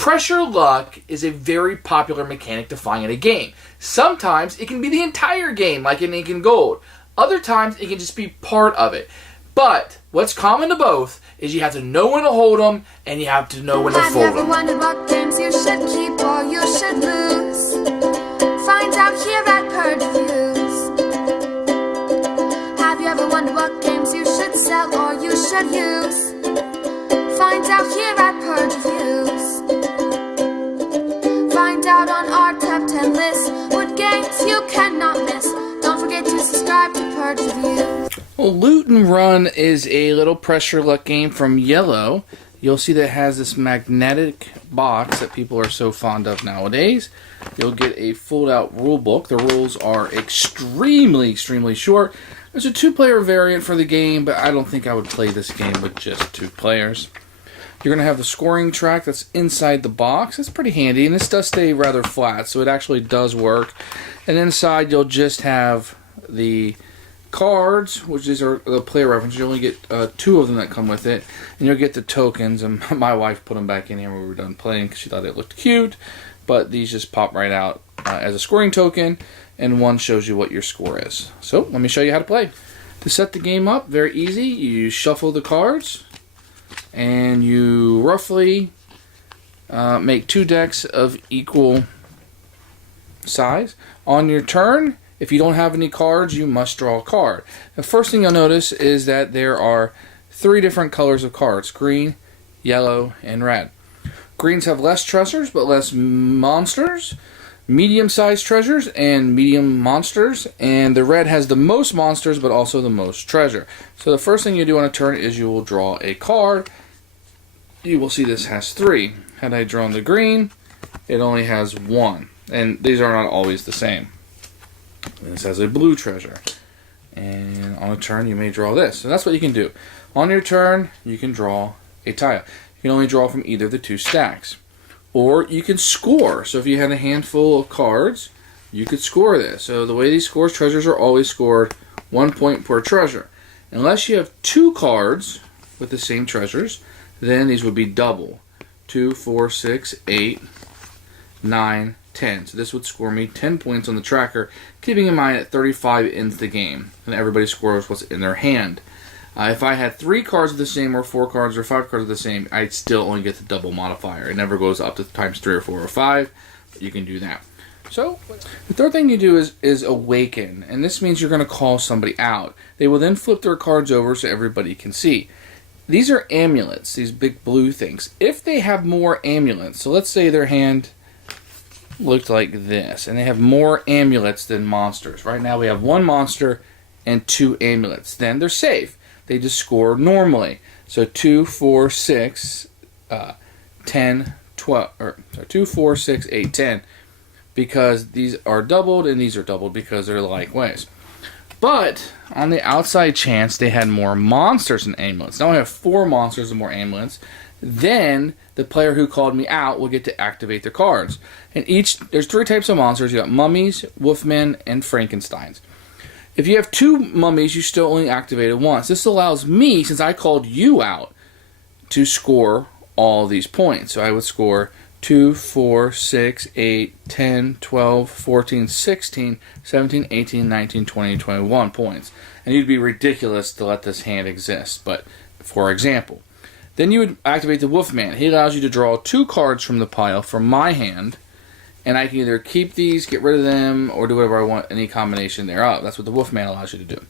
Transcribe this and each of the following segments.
Pressure luck is a very popular mechanic to find in a game. Sometimes it can be the entire game, like in Ink and Gold. Other times it can just be part of it. But what's common to both is you have to know when to hold them and you have to know when to fold them. Have you ever wondered what games you should keep or you should lose? Find out here at Purge Reviews. Have you ever wondered what games you should sell or you should use? Find out here at Purge Reviews. Find out on our top 10 list what games you cannot miss. Don't forget to subscribe to Purge Reviews. Well, Loot and Run is a little pressure luck game from Yellow. You'll see that it has this magnetic box that people are so fond of nowadays. You'll get a fold-out rule book. The rules are extremely short. There's a 2-player variant for the game, but I don't think I would play this game with just 2 players. You're going to have the scoring track that's inside the box. It's pretty handy, and this does stay rather flat, so it actually does work. And inside, you'll just have the cards, which is the player reference. You only get 2 of them that come with it, and you'll get the tokens. And my wife put them back in here when we were done playing because she thought it looked cute. But these just pop right out as a scoring token, and one shows you what your score is. So let me show you how to play. To set the game up, very easy. You shuffle the cards, and you roughly make 2 decks of equal size. On your turn, if you don't have any cards, you must draw a card. The first thing you'll notice is that there are 3 different colors of cards: green, yellow, and red. Greens have less treasures but less monsters, medium-sized treasures and medium monsters, and the red has the most monsters but also the most treasure. So the first thing you do on a turn is you will draw a card. You will see this has 3. Had I drawn the green, it only has 1. And these are not always the same. This has a blue treasure. And on a turn, you may draw this. So that's what you can do. On your turn, you can draw a tile. You can only draw from either of the 2 stacks. Or you can score. So if you had a handful of cards, you could score this. So the way these scores, treasures are always scored 1 point per treasure. Unless you have 2 cards with the same treasures, then these would be double. 2, 4, 6, 8, 9, 10. So this would score me 10 points on the tracker, keeping in mind that 35 ends the game, and everybody scores what's in their hand. If I had 3 cards of the same, or 4 cards, or 5 cards of the same, I'd still only get the double modifier. It never goes up to times 3 or 4 or 5, but you can do that. So the third thing you do is awaken, and this means you're going to call somebody out. They will then flip their cards over so everybody can see. These are amulets, these big blue things. If they have more amulets, so let's say their hand looked like this, and they have more amulets than monsters. Right now we have 1 monster and 2 amulets. Then they're safe. They just score normally. So 2, 4, 6, 10, 12, or 2, 4, 6, 8, 10, because these are doubled and these are doubled because they're likewise. But on the outside chance they had more monsters than amulets. Now I have 4 monsters and more amulets. Then the player who called me out will get to activate their cards. And there's 3 types of monsters. You got mummies, wolfmen, and Frankensteins. If you have 2 mummies, you still only activate it once. This allows me, since I called you out, to score all these points. So I would score 2, 4, 6, 8, 10, 12, 14, 16, 17, 18, 19, 20, 21 points. And you'd be ridiculous to let this hand exist. But, for example, then you would activate the Wolfman. He allows you to draw 2 cards from the pile from my hand, and I can either keep these, get rid of them, or do whatever I want, any combination thereof. That's what the Wolfman allows you to do.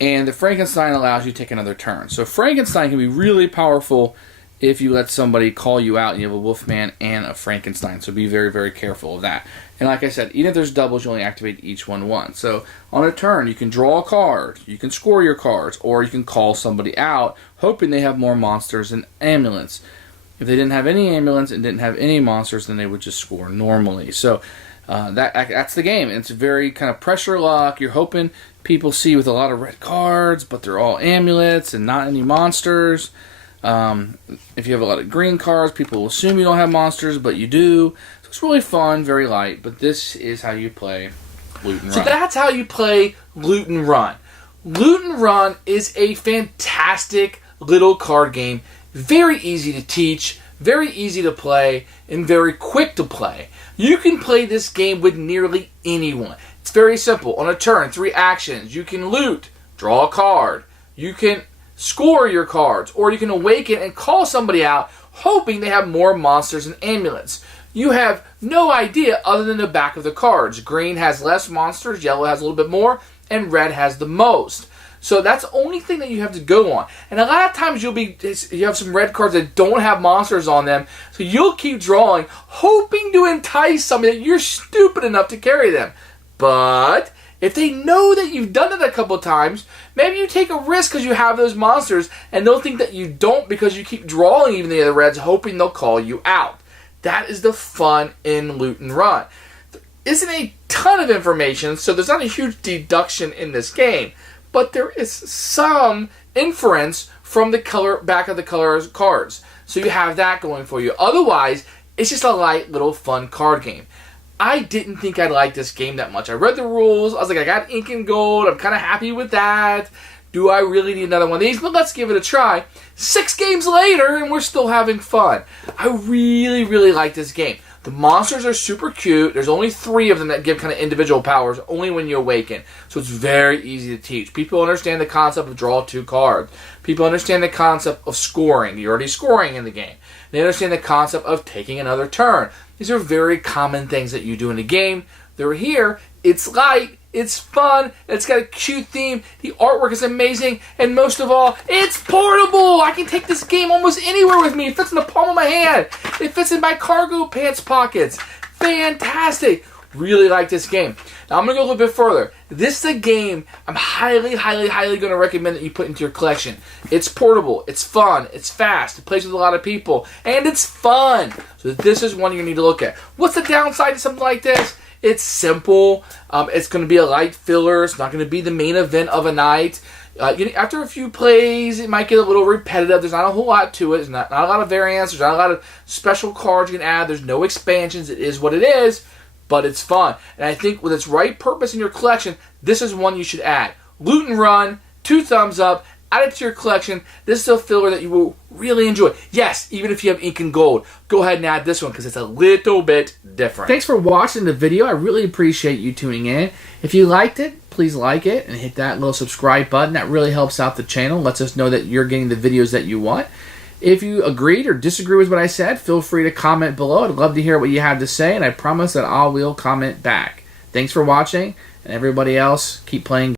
And the Frankenstein allows you to take another turn. So Frankenstein can be really powerful if you let somebody call you out and you have a Wolfman and a Frankenstein. So be very careful of that. And like I said, even if there's doubles, you only activate each one once. So on a turn, you can draw a card, you can score your cards, or you can call somebody out, hoping they have more monsters than amulets. If they didn't have any amulets and didn't have any monsters, then they would just score normally. So that's the game. It's very kind of pressure luck. You're hoping people see with a lot of red cards, but they're all amulets and not any monsters. If you have a lot of green cards, people will assume you don't have monsters, but you do. So it's really fun, very light, but this is how you play Loot and Run. So that's how you play Loot and Run. Loot and Run is a fantastic little card game. Very easy to teach, very easy to play, and very quick to play. You can play this game with nearly anyone. It's very simple. On a turn, 3 actions. You can loot, draw a card. You can score your cards, or you can awaken and call somebody out, hoping they have more monsters and amulets. You have no idea other than the back of the cards. Green has less monsters, yellow has a little bit more, and red has the most. So that's the only thing that you have to go on. And a lot of times you have some red cards that don't have monsters on them, so you'll keep drawing, hoping to entice somebody that you're stupid enough to carry them. But if they know that you've done it a couple times, maybe you take a risk because you have those monsters, and they'll think that you don't because you keep drawing even the other reds, hoping they'll call you out. That is the fun in Loot and Run. There isn't a ton of information, so there's not a huge deduction in this game, but there is some inference from the back of the colors cards. So you have that going for you. Otherwise, it's just a light little fun card game. I didn't think I'd like this game that much. I read the rules. I was like, I got ink and gold. I'm kind of happy with that. Do I really need another one of these? But let's give it a try. 6 games later, and we're still having fun. I really, really like this game. The monsters are super cute. There's only 3 of them that give kind of individual powers, only when you awaken. So it's very easy to teach. People understand the concept of draw 2 cards. People understand the concept of scoring. You're already scoring in the game. They understand the concept of taking another turn. These are very common things that you do in the game. They're here. It's light. It's fun. It's got a cute theme. The artwork is amazing. And most of all, it's portable. I can take this game almost anywhere with me. It fits in the palm of my hand. It fits in my cargo pants pockets. Fantastic. Really like this game. Now I'm going to go a little bit further. This is a game I'm highly, highly, highly going to recommend that you put into your collection. It's portable. It's fun. It's fast. It plays with a lot of people. And it's fun. So this is one you need to look at. What's the downside to something like this? It's simple. It's going to be a light filler. It's not going to be the main event of a night. After a few plays, it might get a little repetitive. There's not a whole lot to it. There's not a lot of variants. There's not a lot of special cards you can add. There's no expansions. It is what it is, but it's fun. And I think with its right purpose in your collection, this is one you should add. Loot and Run, 2 thumbs up. Add it to your collection. This is a filler that you will really enjoy. Yes, even if you have ink and gold, go ahead and add this one because it's a little bit different. Thanks for watching the video. I really appreciate you tuning in. If you liked it, please like it and hit that little subscribe button. That really helps out the channel. Lets us know that you're getting the videos that you want. If you agreed or disagree with what I said, feel free to comment below. I'd love to hear what you have to say, and I promise that I will comment back. Thanks for watching, and everybody else, keep playing.